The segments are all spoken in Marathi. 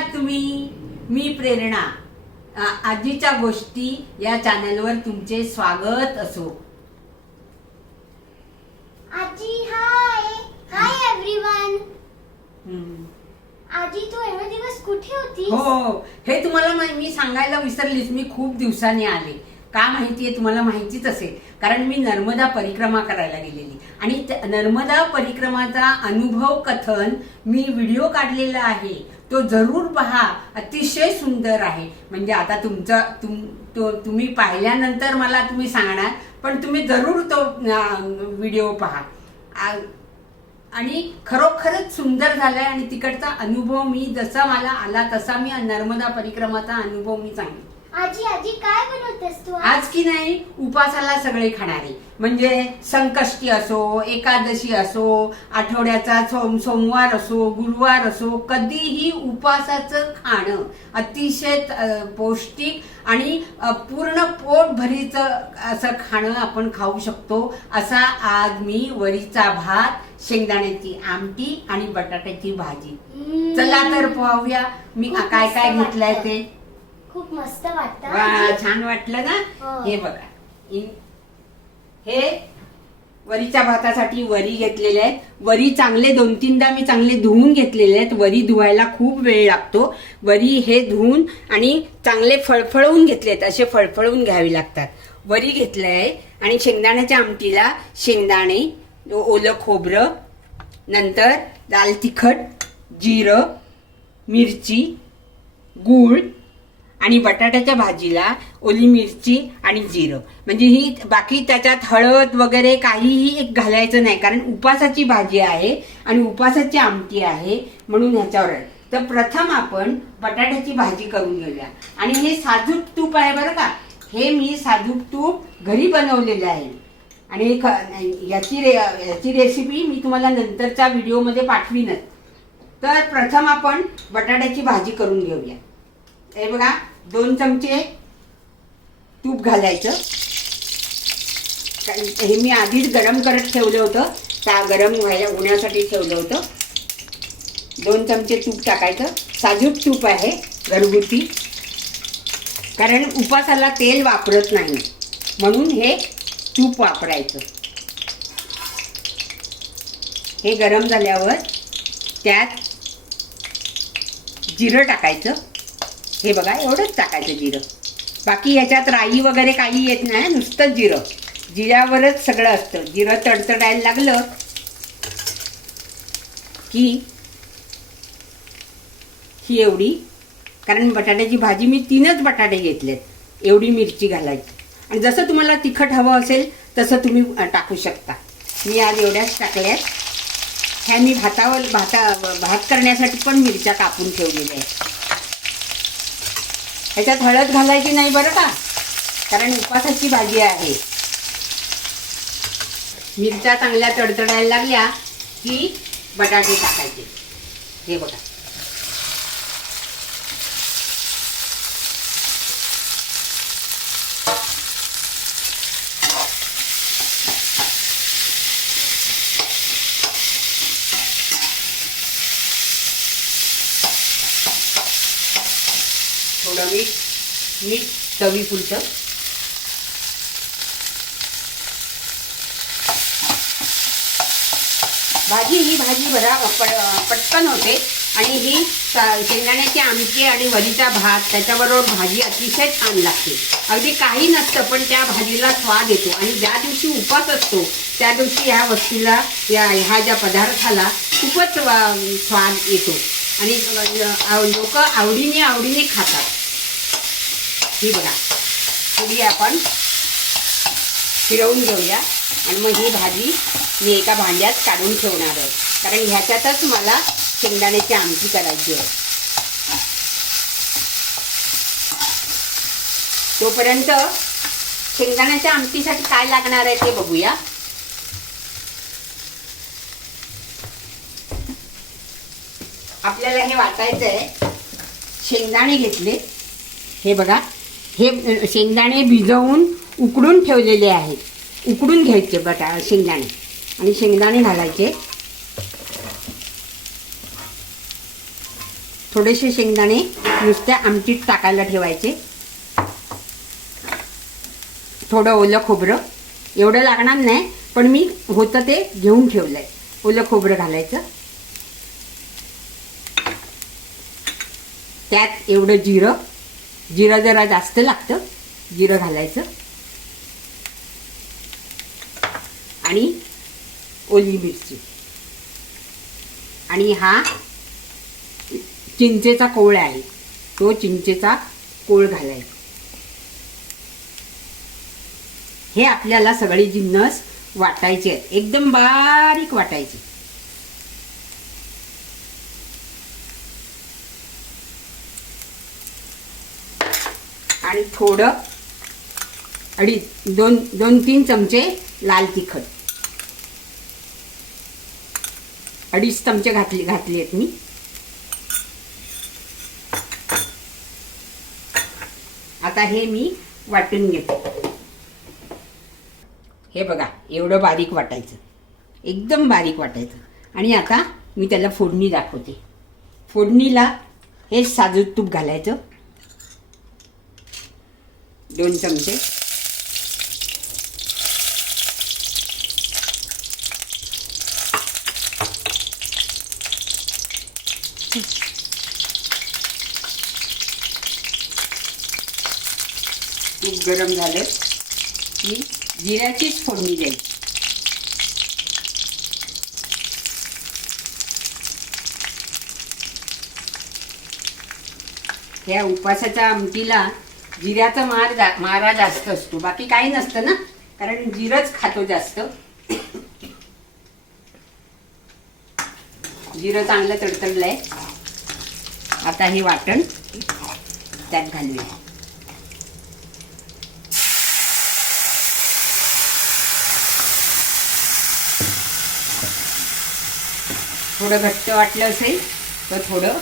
आहात तुम्ही? मी प्रेरणा. आजीच्या गोष्टी या चॅनलवर तुमचे स्वागत असो. आजी हाय हाय एव्हरीवन. आजी तू एवढे दिवस कुठे होतीस? हो, हे तुम्हाला मी सांगायला विसरलीस. मी खूप दिवसांनी आले. का माहितीये? तुम्हाला माहितीच असेल, कारण मी नर्मदा परिक्रमा करायला गेलेली आणि नर्मदा परिक्रमाचा अनुभव कथन मी व्हिडिओ काढलेला आहे. तो जरूर पहा, अतिशय सुंदर आहे. म्हणजे आता तुम्ही पाहिल्यानंतर मला तुम्ही सांगणार, पण तुम्ही जरूर तो व्हिडिओ पहा. आणि खरोखरच सुंदर झालाय. आणि तिकडचा अनुभव मी जसा मला आला तसा मी नर्मदा परिक्रमाचा अनुभव मी सांगेन. आजी आजी काय बनवतेस तू आज की नाही? उपासाला सगळे खाणारे, म्हणजे संकष्टी असो, एकादशी असो, आठवड्याचा सोमवार असो, गुरुवार असो, कधीही उपासाचं खाणं अतिशय पौष्टिक आणि पूर्ण पोट भरीचं असं खाणं आपण खाऊ शकतो. असा आज मी वरीचा भात, शेंगदाण्याची आमटी आणि बटाट्याची भाजी. चला तर पाहूया मी काय काय घेतलंय ते. खूप मस्त वाटतं. वा, छान वाटलं ना? हे बघा, हे वरीच्या भातासाठी वरी घेतलेले आहेत. वरी चांगले 2-3दा मी चांगले धुवून घेतलेले आहेत. वरी धुवायला खूप वेळ लागतो. वरी हे धुवून आणि चांगले फळफळवून घेतलेत, असे फळफळवून घ्यावे लागतात. वरी घेतले आहे. आणि शेंगदाण्याच्या आमटीला शेंगदाणे, ओलं खोबरं, नंतर लाल तिखट, जिरं, मिरची, गूळ, आणि बटाट्याच्या भाजीला ओली मिरची आणि जिरं. म्हणजे ही बाकी त्याच्यात हळद वगैरे काहीही घालायचं नाही, कारण उपासाची भाजी आहे आणि उपासाची आमटी आहे, म्हणून ह्याच्यावर आहे. तर प्रथम आपण बटाट्याची भाजी करून घेऊया. आणि हे साजूक तूप आहे बरं का. हे मी साजूक तूप घरी बनवलेले आहे. आणि याची रेसिपी मी तुम्हाला नंतरच्या व्हिडिओमध्ये पाठवीनच. तर प्रथम आपण बटाट्याची भाजी करून घेऊया. हे बघा, 2 चमचे तूप घालायचं. हे मी आधीच गरम करत ठेवलं होतं, त्या गरम होण्यासाठी ठेवलं होतं. 2 चमचे तूप टाकायचं. साजूक तूप आहे, घरगुती, कारण उपासाला तेल वापरत नाही, म्हणून हे तूप वापरायचं. हे गरम झाल्यावर त्यात जिरं टाकायचं. हे बघा, एवढंच टाकायचं जिरं. बाकी ह्याच्यात राई वगैरे काही येत नाही, नुसतं जिरं. जिऱ्यावरच सगळं असतं. जिरं तडतडायला लागलं की ही एवढी, कारण बटाट्याची भाजी मी 3च बटाटे घेतलेत, एवढी मिरची घालायची. आणि जसं तुम्हाला तिखट हवं असेल तसं तुम्ही टाकू शकता. मी आज एवढ्याच टाकल्यात. ह्या मी भात करण्यासाठी पण मिरच्या कापून ठेवलेल्या आहेत. ह्याच्यात हळद घालायची नाही बरं का, कारण उपासाची भाजी आहे. मिरच्या चांगल्या तडतडायला लागल्या की बटाटे टाकायचे. हे बघा, थोडं मीठ चवीपुरतं. ही भाजी बरा पटकन होते. आणि ही शेंगदाण्याची आमटी आणि वरीचा भात त्याच्याबरोबर भाजी अतिशय छान लागते. अगदी काही नसतं, पण त्या भाजीला स्वाद येतो. आणि ज्या दिवशी उपास असतो त्या दिवशी ह्या वस्तूला, ह्या ज्या पदार्थाला खूपच स्वाद येतो आणि लोक आवडीने खातात. ही बघा, थोडी आपण फिरवून घेऊया. आणि मग ही भाजी मी एका भांड्यात काढून ठेवणार आहे, कारण ह्याच्यातच मला शेंगदाण्याची आमटी करायची आहे. तोपर्यंत शेंगदाण्याच्या आमटीसाठी काय लागणार आहे ते बघूया. आपल्याला हे वाटायचं आहे. शेंगदाणे घेतले. हे बघा, हे शेंगदाणे भिजवून उकडून ठेवलेले आहेत. उकडून घ्यायचे शेंगदाणे आणि शेंगदाणे घालायचे. थोडेसे शेंगदाणे नुसत्या आमटीत टाकायला ठेवायचे. थोडं ओलं खोबरं, एवढं लागणार नाही पण मी होतं ते घेऊन ठेवलंय. ओलं खोबरं घालायचं. त्यात एवढं जिरं जरा जास्त लागतं, जिरं घालायचं. आणि ओली मिरची. आणि हा चिंचेचा कोळ आहे, तो चिंचेचा कोळ घालायचा. हे आपल्याला सगळे जिन्नस वाटायचे आहेत, एकदम बारीक वाटायचे. आणि थोडं दोन तीन चमचे लाल तिखट, 2.5 चमचे घातले आहेत मी. आता हे मी वाटून घेते. हे बघा, एवढं बारीक वाटायचं, एकदम बारीक वाटायचं. आणि आता मी त्याला फोडणी दाखवते. फोडणीला हे साजूक तूप घालायचं, 2 चमचे. तूप गरम झालं की जिऱ्याचीच फोडणी द्यायची. ह्या उपासाच्या आमटीला जिऱ्याचा मारा जास्त असतो, बाकी काही नसतं ना, कारण जिरंच खातो जास्त. जिरं चांगलं तडतडलंय. आता हे वाटण त्यात घालूया. थोडं घट्ट वाटलं असेल तर थोडं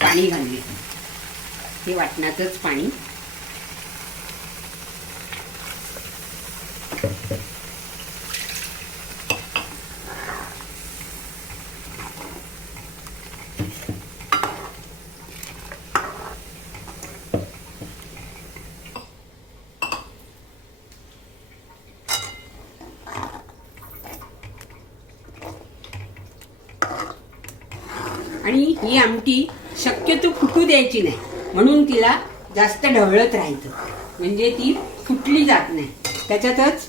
पाणी घालूया. हे वाटणाचंच पाणी. आणि ही आमटी शक्यतो फुटू द्यायची नाही, म्हणून तिला जास्त ढवळत राहायचं, म्हणजे ती फुटली जात नाही. त्याच्यातच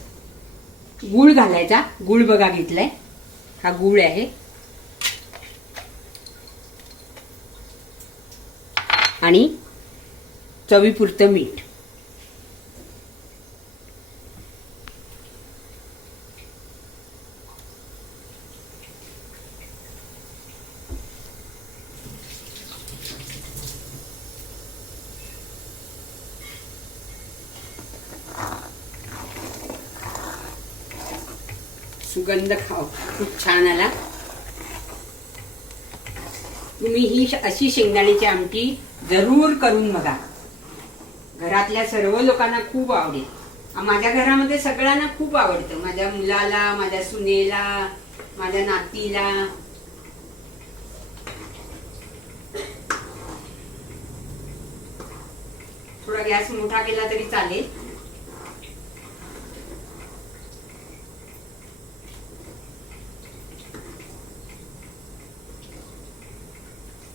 गूळ घालायचा. गूळ बघा घेतलाय, हा गूळ आहे. आणि चवीपुरतं मीठ. सुगंध खूप छान आला. तुम्ही ही अशी शेंगदाण्याची आमटी जरूर करून बघा. घरातल्या सर्व लोकांना खूप आवडेल. माझ्या घरामध्ये सगळ्यांना खूप आवडतं. माझ्या मुलाला, माझ्या सुनेला, माझ्या नातीला. थोडा गॅस मोठा केला तरी चालेल.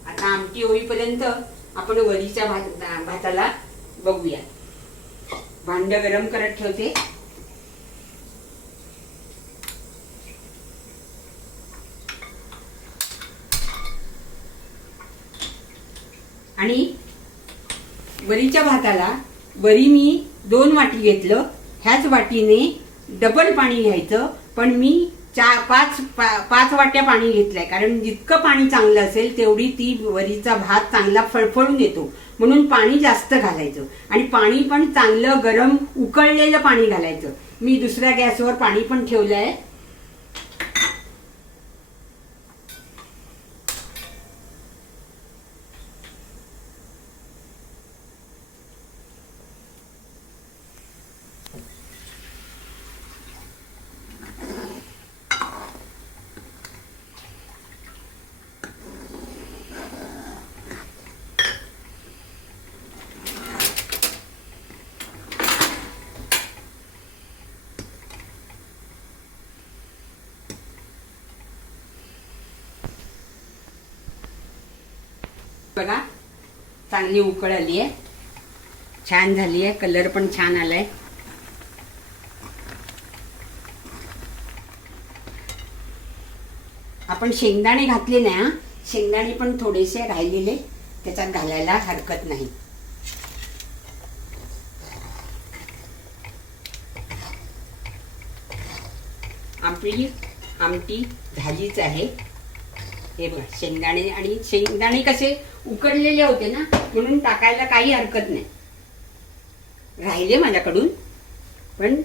आता आमटी होईपर्यंत आपण वरीच्या भाताला बघूया. भांड गरम करत ठेवते. आणि वरीच्या भाताला वरी मी 2 वाटी घेतलं. ह्याच वाटीने डबल पाणी घ्यायचं, पण मी 5 वाट्या पाणी घेतलंय, कारण जितकं पाणी चांगलं असेल तेवढी ती वरीचा भात चांगला फळफळून येतो, म्हणून पाणी जास्त घालायचं. आणि पाणी पण चांगलं गरम उकळलेलं पाणी घालायचं. मी दुसऱ्या गॅसवर पाणी पण ठेवलंय. बघा चांगली उकळ आली आहे, छान झाली आहे, कलर पण छान आलाय. आपण शेंगदाणे घातले नाही हा, शेंगदाणे पण थोडेसे राहिलेले त्याच्यात घालायला हरकत नाही. आपली आमटी झालीच आहे. हे बघा शेंगदाणे, आणि शेंगदाणे कसे उकडलेले होते ना म्हणून टाकायला काही हरकत नाही. राहिले माझ्याकडून, पण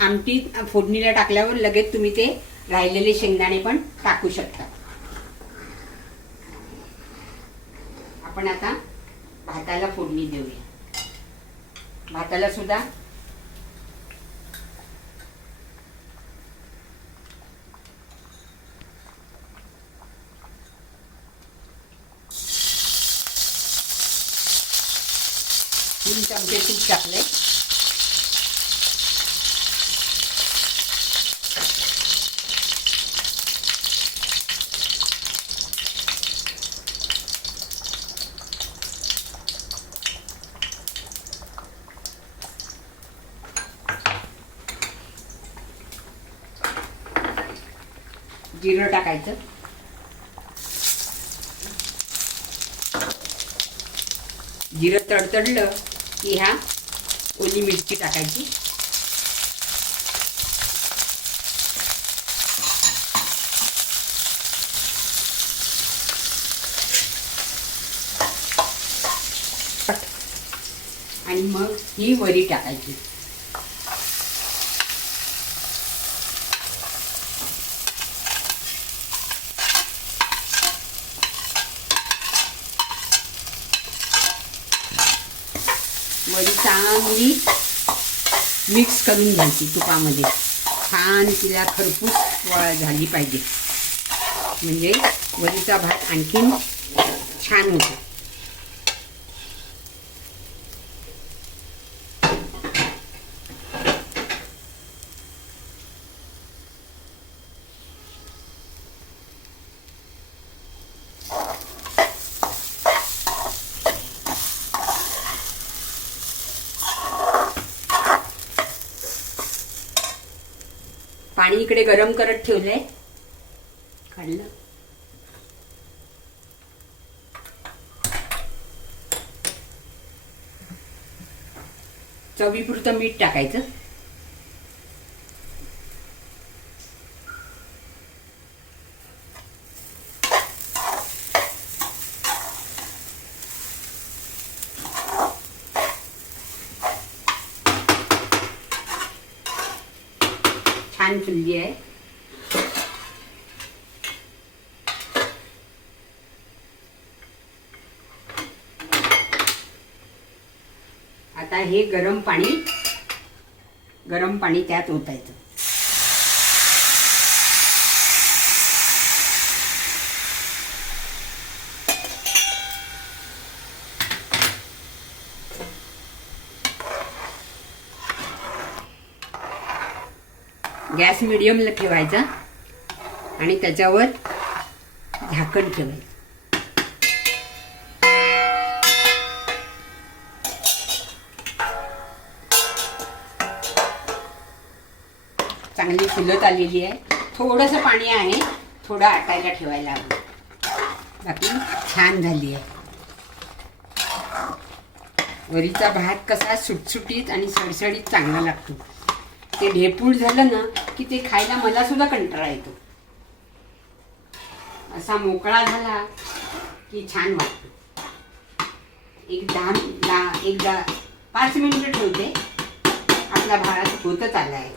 आमटी फोडणीला टाकल्यावर लगेच तुम्ही ते राहिलेले शेंगदाणे पण टाकू शकता. आपण आता भाताला फोडणी देऊया. भाताला सुद्धा तीन चमचे तूप टाकले. जिरं टाकायचं. जिरं तडतडलं की ह्या ओली मिरची टाकायची. आणि मग ही वरी टाकायची. वरी चांगली मिक्स करून घ्यायची तुपामध्ये. छान तिला खरपूस झाली पाहिजे, म्हणजे वरीचा भात आणखीन छान होतो. पाणी इकडे गरम करत ठेवलंय. काढलं. चवीपुरतं मीठ टाकायचं. छान फुलली आहे. आता हे गरम पाणी त्यात ओतायचं. गॅस मिडियमला ठेवायचा आणि त्याच्यावर झाकण ठेवायचं. चांगली फुलत आलेली आहे. थोडंसं पाणी आहे, थोडं आटायला ठेवायला हवं. बाकी छान झाली आहे. वरीचा भात कसा सुटसुटीत आणि सडसडीत चांगला लागतो. ते ढेपूळ झालं ना की ते खायला मला सुद्धा कंटाळा येतो. असा मोकळा झाला की छान वाटतो. एक 5 मिनिटं ठेवते. आपला भात होतच आला आहे.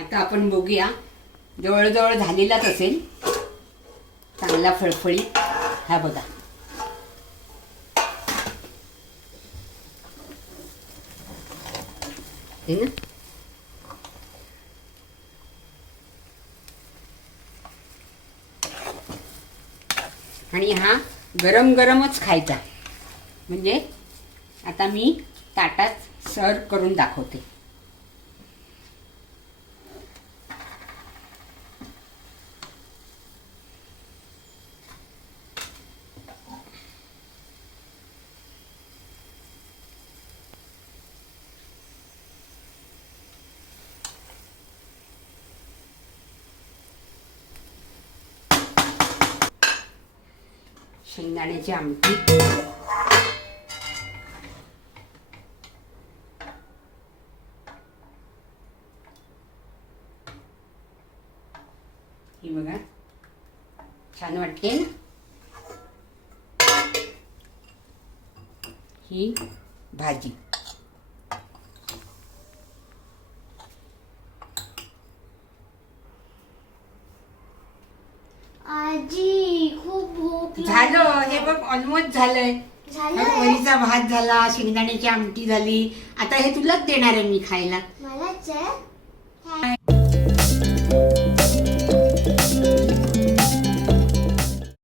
आता आपण बघूया. जवळजवळ झालेलाच असेल. चांगला फळफळीत. हा बघा. हे ना. आणि हा गरम गरमच खायचा. म्हणजे आता मी ताटात सर्व करून दाखवते. शेंगदाण्याची आमटी. ही बघा छान वाटते ना. ही भाजी. आजी खूप भूक झालं हे बघ ऑलमोस्ट झालंय. झालं वरीचा भात झाला, शेंगदाण्याची आमटी झाली. आता हे तुलाच देणार आहे मी खायला. मलाच आहे.